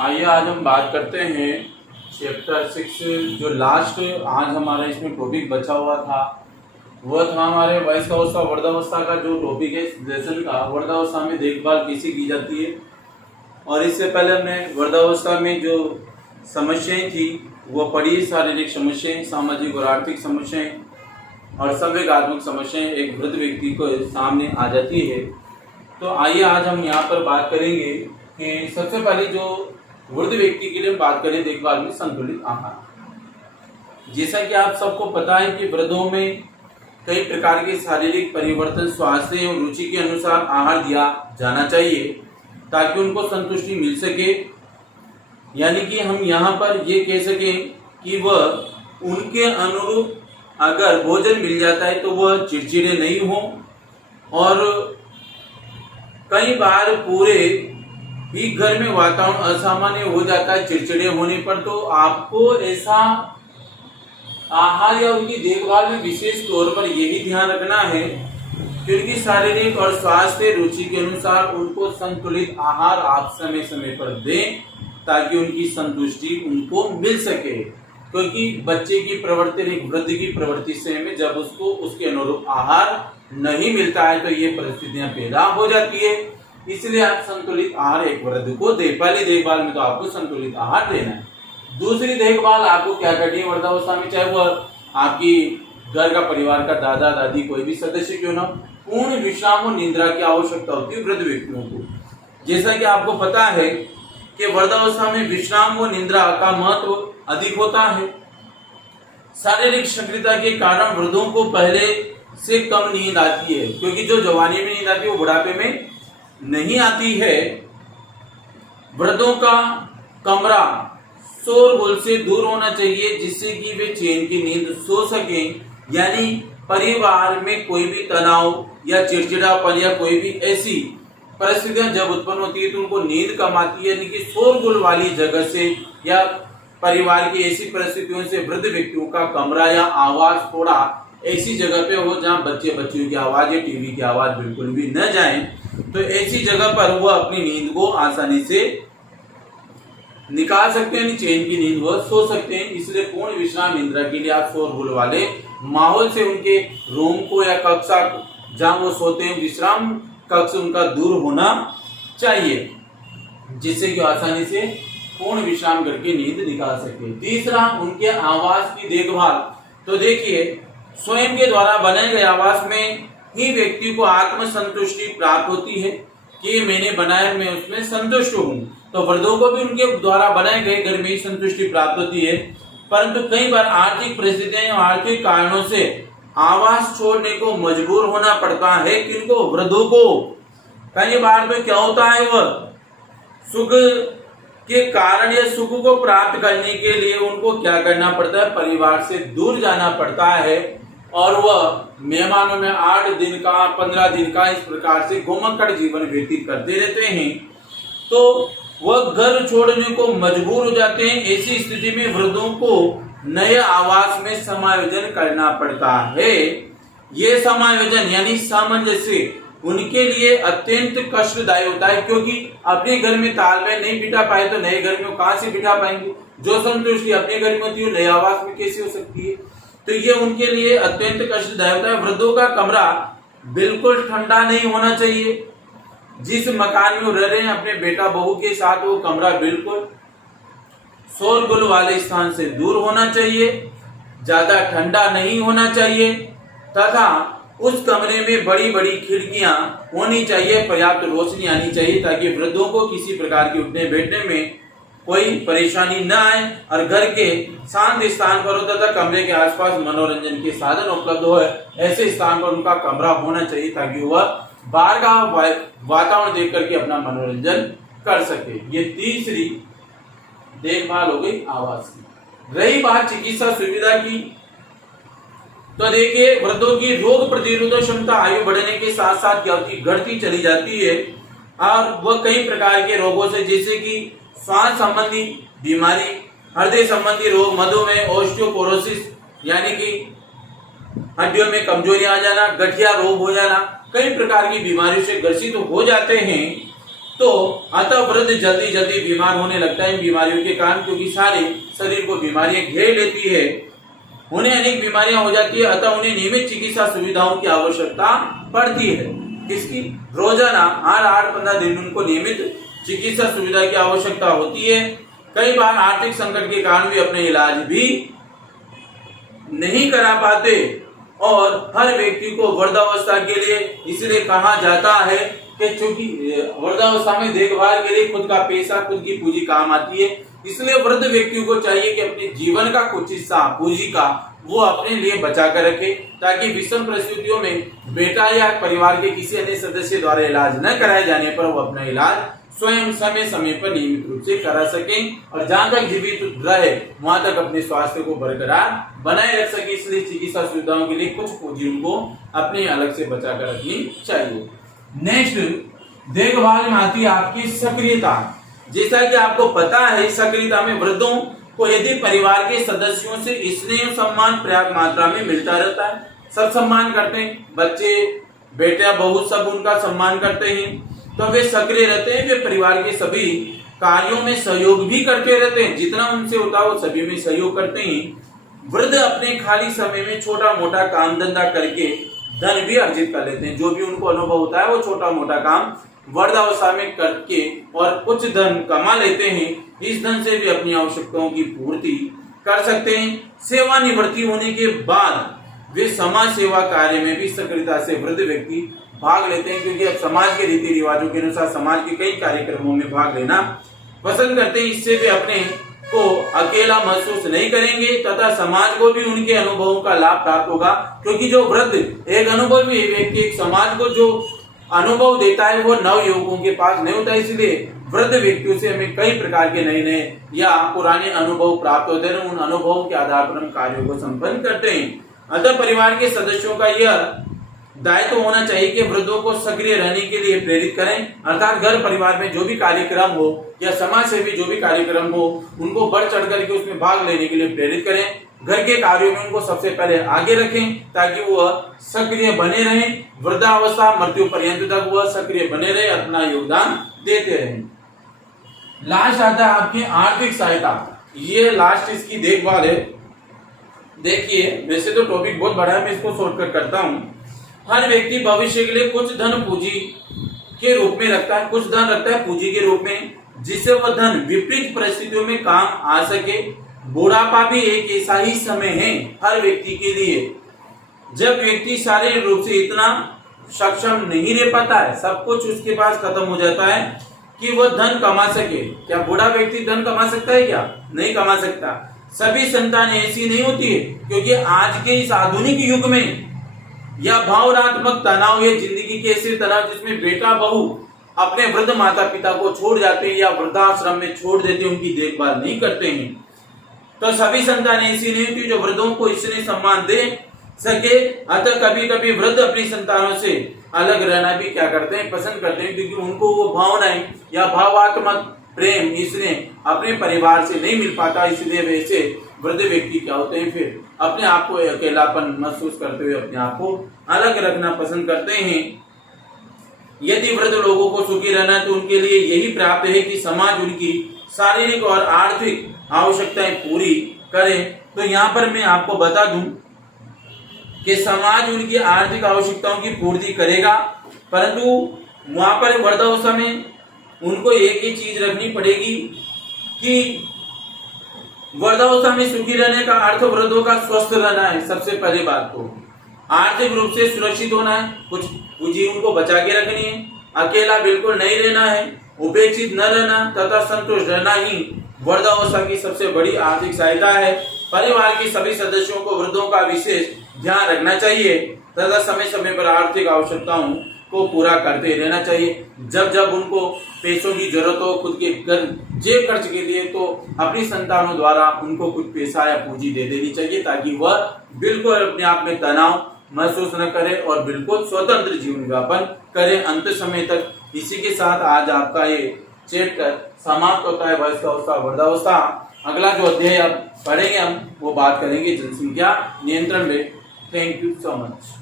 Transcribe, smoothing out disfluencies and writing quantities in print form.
आइए आज हम बात करते हैं चैप्टर 6 जो लास्ट आज हमारा इसमें टॉपिक बचा हुआ था वह था हमारे वयस्कावस्था वृद्धावस्था का जो टॉपिक है लेसन का। वृद्धावस्था में देखभाल कैसे की जाती है और इससे पहले हमने वृद्धावस्था में जो समस्याएं थी वो पढ़ी। शारीरिक समस्याएं, सामाजिक और आर्थिक समस्याएं और संवेगात्मक समस्याएं एक वृद्ध व्यक्ति को सामने आ जाती है। तो आइए आज हम यहाँ पर बात करेंगे कि सबसे पहले जो वृद्ध व्यक्ति के लिए बात करें देखभाल में संतुलित आहार। जैसा कि आप सबको पता है कि वृद्धों में कई प्रकार के शारीरिक परिवर्तन, स्वास्थ्य एवं रुचि के अनुसार आहार दिया जाना चाहिए ताकि उनको संतुष्टि मिल सके। यानी कि हम यहाँ पर ये कह सकें कि वह उनके अनुरूप अगर भोजन मिल जाता है तो वह चिड़चिड़े नहीं हो। और कई बार पूरे ही घर में वातावरण असामान्य हो जाता है चिड़चिड़े होने पर, तो आपको ऐसा आहार या उनकी देखभाल में विशेष तौर पर यही ध्यान रखना है कि उनकी शारीरिक और स्वास्थ्य रुचि के अनुसार उनको संतुलित आहार आप समय समय पर दें ताकि उनकी संतुष्टि उनको मिल सके। क्योंकि बच्चे की प्रवृत्ति, एक वृद्ध की प्रवृत्ति से में जब उसको उसके अनुरूप आहार नहीं मिलता है तो ये परिस्थितियां पैदा हो जाती है। इसलिए आप संतुलित आहार एक वृद्ध को दे। पहली देखभाल में तो आपको संतुलित आहार देना है। दूसरी देखभाल आपको क्या करनी है वृद्धावस्था में, चाहे वह आपकी घर का परिवार का दादा दादी कोई भी सदस्य क्यों ना, पूर्ण विश्राम और निद्रा की आवश्यकता होती है वृद्ध व्यक्तियों को। जैसा कि आपको पता है कि वृद्धावस्था में विश्राम व निद्रा का महत्व अधिक होता है। शारीरिक सक्रियता के कारण वृद्धों को पहले से कम नींद आती है, क्योंकि जो जवानी में नींद आती है वो बुढ़ापे में नहीं आती है। वृद्धों का कमरा शोरगुल से दूर होना चाहिए जिससे कि वे चैन की नींद सो सकें। यानी परिवार में कोई भी तनाव या चिड़चिड़ापन या कोई भी ऐसी परिस्थितियां जब उत्पन्न होती है तो उनको नींद कम आती है। यानी कि शोरगुल वाली जगह से या परिवार की ऐसी परिस्थितियों से वृद्ध व्यक्तियों का कमरा या आवाज थोड़ा ऐसी जगह पे हो जहां बच्चे बच्चियों की आवाज या टीवी की आवाज बिल्कुल भी न जाए, तो ऐसी जगह पर वह अपनी नींद को आसानी से निकाल सकते हैं, चैन की नींद वह सो सकते हैं। इसलिए पूर्ण विश्राम निद्रा के लिए आप शोरगुल वाले माहौल से उनके रूम को या कक्षा जहां वो सोते हैं विश्राम कक्ष उनका दूर होना चाहिए, जिससे कि आसानी से पूर्ण विश्राम करके नींद निकाल सके। तीसरा, उनके आवास की देखभाल। तो देखिए, स्वयं के द्वारा बनाए गए आवास में ही व्यक्ति को आत्म संतुष्टि प्राप्त होती है कि मैंने बनाया, मैं उसमें संतुष्ट हूँ। तो वृद्धों को भी उनके द्वारा बनाए गए घर में ही संतुष्टि प्राप्त होती है। परंतु कई बार आर्थिक परिस्थितियों और आर्थिक कारणों से आवास छोड़ने को मजबूर होना पड़ता है। किनको? वृद्धों को। कई बार तो क्या होता है, वह सुख के कारण या सुख को प्राप्त करने के लिए उनको क्या करना पड़ता है, परिवार से दूर जाना पड़ता है और वह मेहमानों में 8 दिन का 15 दिन का इस प्रकार से घुमक्कड़ जीवन व्यतीत करते रहते हैं, तो वह घर छोड़ने को मजबूर हो जाते हैं। ऐसी स्थिति में वृद्धों को नए आवास में समायोजन करना पड़ता है। ये समायोजन यानी सामंजस्य उनके लिए अत्यंत कष्टदायी होता है, क्योंकि अपने घर में तालमेल नहीं बिठा पाए तो नए घर में कहां से बिठा पाएंगे। जो संतुष्टि अपने घर में होती है नए आवास में कैसे हो सकती है। तो ये उनके लिए अत्यंत कष्टदायी होता है। वृद्धों का कमरा बिल्कुल ठंडा नहीं होना चाहिए। जिस मकान में रह रहे हैं अपने बेटा बहू के साथ, वो कमरा बिल्कुल शोरगुल वाले स्थान से दूर होना चाहिए, ज्यादा ठंडा नहीं होना चाहिए तथा उस कमरे में बड़ी बड़ी खिड़कियां होनी चाहिए, पर्याप्त रोशनी आनी चाहिए ताकि वृद्धों को किसी प्रकार के उठने बैठने में कोई परेशानी न आए और घर के शांत स्थान पर हो तथा कमरे के आसपास मनोरंजन के साधन उपलब्ध हो। ऐसे स्थान पर उनका कमरा होना चाहिए ताकि वह बाहर का वातावरण देख करके अपना मनोरंजन कर सके। ये तीसरी देखभाल हो गई आवास की। रही बात चिकित्सा सुविधा की, तो देखिए वृद्धों की रोग प्रतिरोधक क्षमता आयु बढ़ने के साथ साथ क्या होती, घटती चली जाती है और वह कई प्रकार के रोगों से, जैसे कि श्वास संबंधी बीमारी, हृदय संबंधी रोग, मधुमेह, ऑस्टियोपोरोसिस यानी कि हड्डियों में कमजोरी आ जाना, गठिया रोग हो जाना, कई प्रकार की बीमारियों से ग्रसित हो जाते हैं। तो अतः वृद्ध जल्दी जल्दी बीमार होने लगता है इन बीमारियों के कारण, क्योंकि सारे शरीर को बीमारियां घेर लेती है, उन्हें अनेक बीमारियां हो जाती है। अतः उन्हें नियमित चिकित्सा सुविधाओं की आवश्यकता पड़ती है। किसकी? रोजाना हर 8-15 दिन उनको नियमित चिकित्सा सुविधा की आवश्यकता होती है। कई बार आर्थिक संकट के कारण भी अपने इलाज भी नहीं करा पाते और हर व्यक्ति को वृद्धावस्था के लिए इसलिए कहा जाता है कि चूंकि वृद्धावस्था में देखभाल के लिए खुद का पैसा, खुद की पूंजी काम आती है, इसलिए वृद्ध व्यक्ति को चाहिए कि अपने जीवन का कुछ हिस्सा पूंजी का वो अपने लिए बचा कर रखे, ताकि विषम परिस्थितियों में बेटा या परिवार के किसी अन्य सदस्य द्वारा इलाज न कराए जाने पर वो अपना इलाज स्वयं समय समय पर नियमित रूप से करा सके और जहां तक जीवित रहे वहां तक अपने स्वास्थ्य को बरकरार बनाए रख सके। इसलिए चिकित्सा सुविधाओं के लिए कुछ पूंजी उनको अपने अलग से बचा कर रखनी चाहिए। नेक्स्ट, देखभाल में आती है आपकी सक्रियता। जैसा कि आपको पता है, सक्रियता में वृद्धों को यदि परिवार के सदस्यों से स्नेह सम्मान पर्याप्त मात्रा में मिलता रहता है, सब सम्मान करते हैं, बच्चे बेटा बहू सब उनका सम्मान करते हैं, तो वे सक्रिय रहते हैं, वे परिवार के सभी कार्यों में सहयोग भी करते रहते हैं, जितना उनसे होता है वो सभी में सहयोग करते हैं। वृद्ध अपने खाली समय में छोटा मोटा काम धंधा करके धन भी अर्जित कर लेते हैं। जो भी उनको अनुभव होता है वो छोटा मोटा काम वृद्धावस्था में करके और कुछ धन कमा लेते हैं। इस धन से भी अपनी आवश्यकताओं की पूर्ति कर सकते हैं। सेवानिवृत्ति होने के बाद वे समाज सेवा कार्य में भी सक्रियता से वृद्ध व्यक्ति भाग लेते हैं, क्योंकि अब समाज के रीति रिवाजों के अनुसार समाज के कई कार्यक्रमों में भाग लेना पसंद करते हैं। इससे वे अपने को अकेला महसूस नहीं करेंगे तथा समाज को भी उनके अनुभवों का लाभ प्राप्त होगा, क्योंकि जो वृद्ध एक अनुभवी व्यक्ति एक समाज को जो अनुभव देता है वो नव युवकों के पास नहीं होता। इसलिए वृद्ध व्यक्तियों से हमें कई प्रकार के नए नए या पुराने अनुभव प्राप्त होते हैं। उन अनुभवों के आधार पर हम कार्यों को संपन्न करते हैं। अतः परिवार के सदस्यों का यह दायित्व होना चाहिए कि वृद्धों को सक्रिय रहने के लिए प्रेरित करें, अर्थात घर परिवार में जो भी कार्यक्रम हो या समाज से भी जो भी कार्यक्रम हो उनको बढ़ चढ़ करके उसमें भाग लेने के लिए प्रेरित करें। घर के कार्यों में उनको सबसे पहले आगे रखें ताकि वह सक्रिय बने रहें, वृद्धावस्था मृत्यु पर्यंत तक वह सक्रिय बने रहे, अपना योगदान देते रहें। लास्ट आता है आपकी आर्थिक सहायता। ये लास्ट इसकी देखभाल है। देखिए, वैसे तो टॉपिक बहुत बड़ा है, मैं इसको शॉर्टकट करता हूँ। हर व्यक्ति भविष्य के लिए कुछ धन पूंजी के रूप में रखता है, कुछ धन रखता है पूंजी के रूप में, जिससे वह धन विपरीत परिस्थितियों में काम आ सके। बुढ़ापा भी एक ऐसा ही समय है हर व्यक्ति के लिए जब व्यक्ति शारीरिक रूप से इतना सक्षम नहीं रह पाता है, सब कुछ उसके पास खत्म हो जाता है कि वह धन कमा सके। क्या बूढ़ा व्यक्ति धन कमा सकता है? क्या नहीं कमा सकता। सभी संतानें ऐसी नहीं होती है, क्योंकि आज के इस आधुनिक युग में या भावनात्मक तनाव या जिंदगी के ऐसे तनाव जिसमें बेटा बहू अपने वृद्ध माता पिता को छोड़ जाते हैं या वृद्धाश्रम में छोड़ देते हैं, उनकी देखभाल नहीं करते हैं, तो सभी संतानें ऐसी नहीं होती जो वृद्धों को इसलिए सम्मान दे सके। अतः कभी कभी वृद्ध अपनी संतानों से अलग रहना भी क्या करते हैं, पसंद करते हैं, क्योंकि उनको वो भावनाएं या भावात्मक प्रेम इसलिए अपने परिवार से नहीं मिल पाता। इसलिए वैसे वृद्ध व्यक्ति क्या होते हैं, फिर अपने आप को अकेलापन महसूस करते हुए अपने आप को अलग रखना पसंद करते हैं। यदि वृद्ध लोगों को सुखी रहना है तो उनके लिए यही प्राप्त है कि समाज उनकी शारीरिक और आर्थिक आवश्यकताएं पूरी करे। तो यहाँ पर मैं आपको बता दूं कि समाज उनकी आर्थिक आवश्यकताओं की पूर्ति करेगा, परंतु वहां पर वृद्धावस्था में उनको एक ही चीज रखनी पड़ेगी कि वृद्धावस्था में सुखी रहने का अर्थ वृद्धों का स्वस्थ रहना है। सबसे पहली बात तो आर्थिक रूप से सुरक्षित होना है, कुछ पूंजी उनको बचा के रखनी है, अकेला बिल्कुल नहीं रहना है, उपेक्षित न रहना तथा संतुष्ट रहना ही वृद्धावस्था की सबसे बड़ी आर्थिक सहायता है। परिवार के सभी सदस्यों को वृद्धों का विशेष ध्यान रखना चाहिए तथा समय समय पर आर्थिक आवश्यकताओं को पूरा करते रहना चाहिए। जब जब उनको पैसों की जरूरत हो खुद के जेब खर्च के लिए, तो अपनी संतानों द्वारा उनको कुछ पैसा या पूंजी दे देनी चाहिए, ताकि वह बिल्कुल अपने आप में तनाव महसूस न करे और बिल्कुल स्वतंत्र जीवन यापन करे अंत समय तक। इसी के साथ आज आपका ये चैप्टर समाप्त होता है, वयस्कावस्था वृद्धावस्था। अगला जो अध्याय आप पढ़ेंगे हम वो बात करेंगे जनसंख्या नियंत्रण में। Thank you so much.